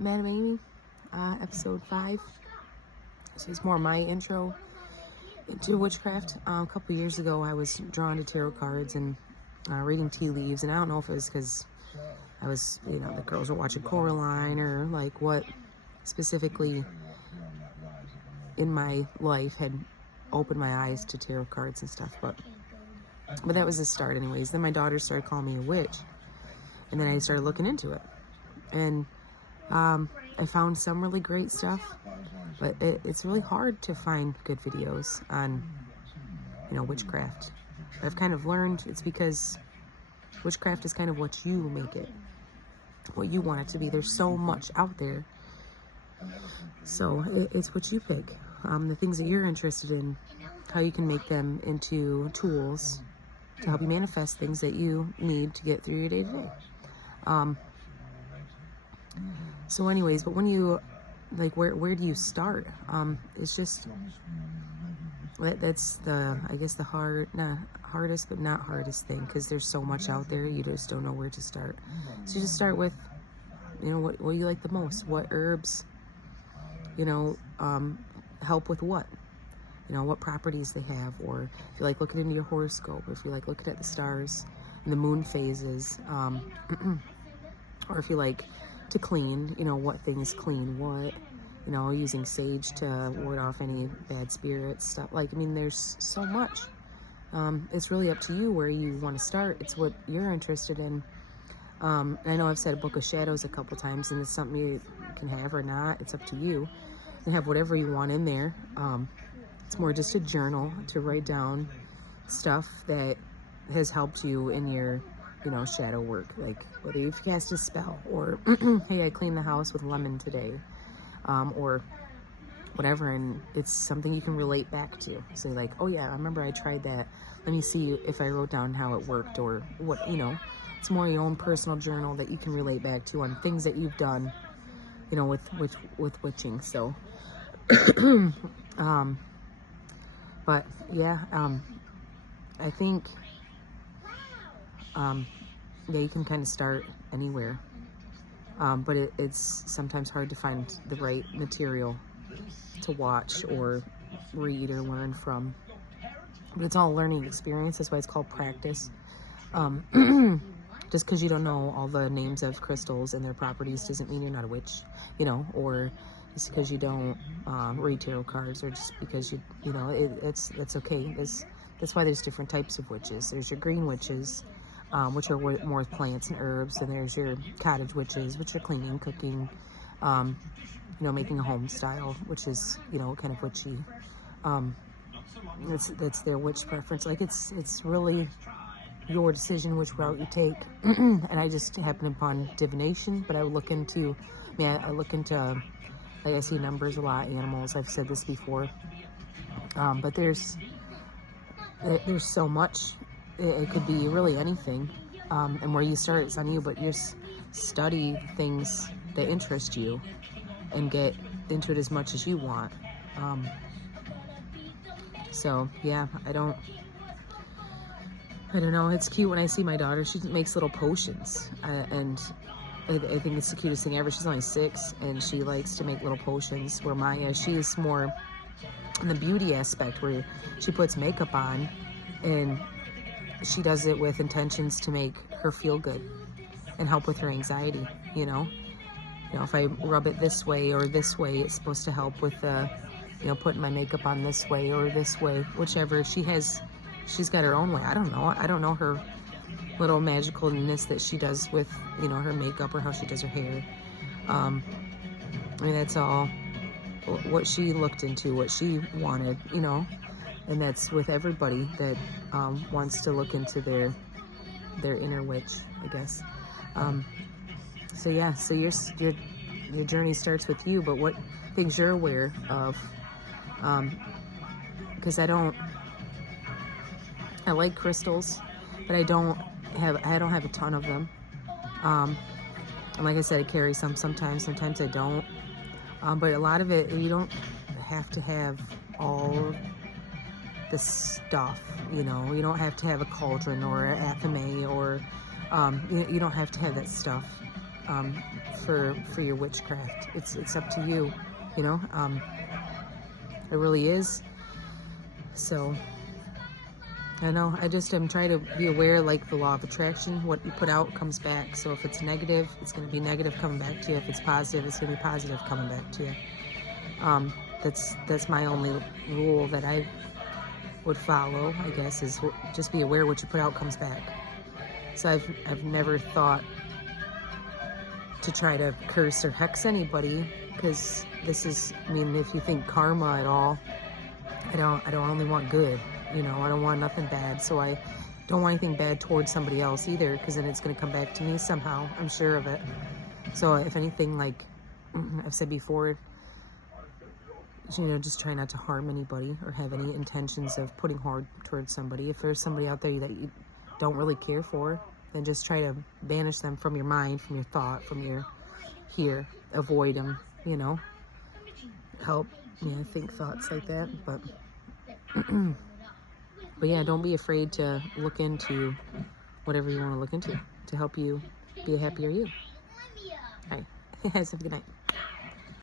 Madam Amy, episode 5. This is more my intro into witchcraft. A couple years ago, I was drawn to tarot cards and reading tea leaves, and I don't know if it was because I was, the girls were watching Coraline, or like what specifically in my life had opened my eyes to tarot cards and stuff, but that was the start anyways. Then my daughter started calling me a witch, and then I started looking into it, and I found some really great stuff, but it's really hard to find good videos on, witchcraft. I've kind of learned it's because witchcraft is kind of what you make it, what you want it to be. There's so much out there, so it's what you pick, the things that you're interested in, how you can make them into tools to help you manifest things that you need to get through your day-to-day. So anyways, but when you, where do you start? It's just, that's the, I guess the hardest, but not hardest thing, because there's so much out there, you just don't know where to start. So you just start with, what you like the most, what herbs, help with what, what properties they have, or if you like looking into your horoscope, or if you like looking at the stars and the moon phases, or if you like to clean, what things clean what, using sage to ward off any bad spirits, stuff. There's so much. It's really up to you where you want to start. It's what you're interested in. I know I've said a book of shadows a couple times, and it's something you can have or not. It's up to you. You can have whatever you want in there. It's more just a journal to write down stuff that has helped you in your shadow work, like whether you've cast a spell, or hey, I cleaned the house with lemon today, or whatever, and it's something you can relate back to. So like, oh yeah, I remember I tried that. Let me see if I wrote down how it worked, or what, it's more your own personal journal that you can relate back to on things that you've done, with witching. So, but yeah, I think, yeah, you can kind of start anywhere, but it's sometimes hard to find the right material to watch or read or learn from. But it's all a learning experience. That's why it's called practice. Just because you don't know all the names of crystals and their properties doesn't mean you're not a witch, or just because you don't read tarot cards, or just because that's okay. That's why there's different types of witches. There's your green witches, which are more plants and herbs, and there's your cottage witches, which are cleaning, cooking, making a home style, which is, kind of witchy. That's their witch preference. It's really your decision which route you take. And I just happened upon divination, but I would look into, I see numbers a lot, animals. I've said this before, but there's so much. It could be really anything, and where you start, it's on you, but just study things that interest you and get into it as much as you want. So yeah, I don't know, it's cute when I see my daughter. She makes little potions, and I think it's the cutest thing ever. She's only 6, and she likes to make little potions, where Maya, she is more in the beauty aspect, where she puts makeup on, and she does it with intentions to make her feel good and help with her anxiety. If I rub it this way or this way, it's supposed to help with putting my makeup on this way or this way, whichever. She's got her own way. I don't know her little magicalness that she does with her makeup, or how she does her hair. That's all what she looked into, what she wanted, and that's with everybody that wants to look into their inner witch, I guess. So yeah, so your journey starts with you, but what things you're aware of, because I like crystals, but I don't have a ton of them. And like I said, I carry some sometimes I don't. But a lot of it, you don't have to have all the stuff, you don't have to have a cauldron or an athame, or you don't have to have that stuff. for your witchcraft. It's up to you, you know. It really is. So I know, I just am trying to be aware, like the law of attraction, what you put out comes back. So if it's negative, it's going to be negative coming back to you. If it's positive, it's going to be positive coming back to you. That's my only rule that I would follow, I guess, is just be aware what you put out comes back. So I've never thought to try to curse or hex anybody, because this is, I mean, if you think karma at all, I don't only want good, you know. I don't want nothing bad, so I don't want anything bad towards somebody else either, because then it's going to come back to me somehow, I'm sure of it. So if anything, like I've said before, you know, just try not to harm anybody or have any intentions of putting harm towards somebody. If there's somebody out there that you don't really care for, then just try to banish them from your mind, from your thought, from your here. Avoid them, you know. Help, think thoughts like that. But but yeah, don't be afraid to look into whatever you want to look into to help you be a happier you. All right, guys, have a good night.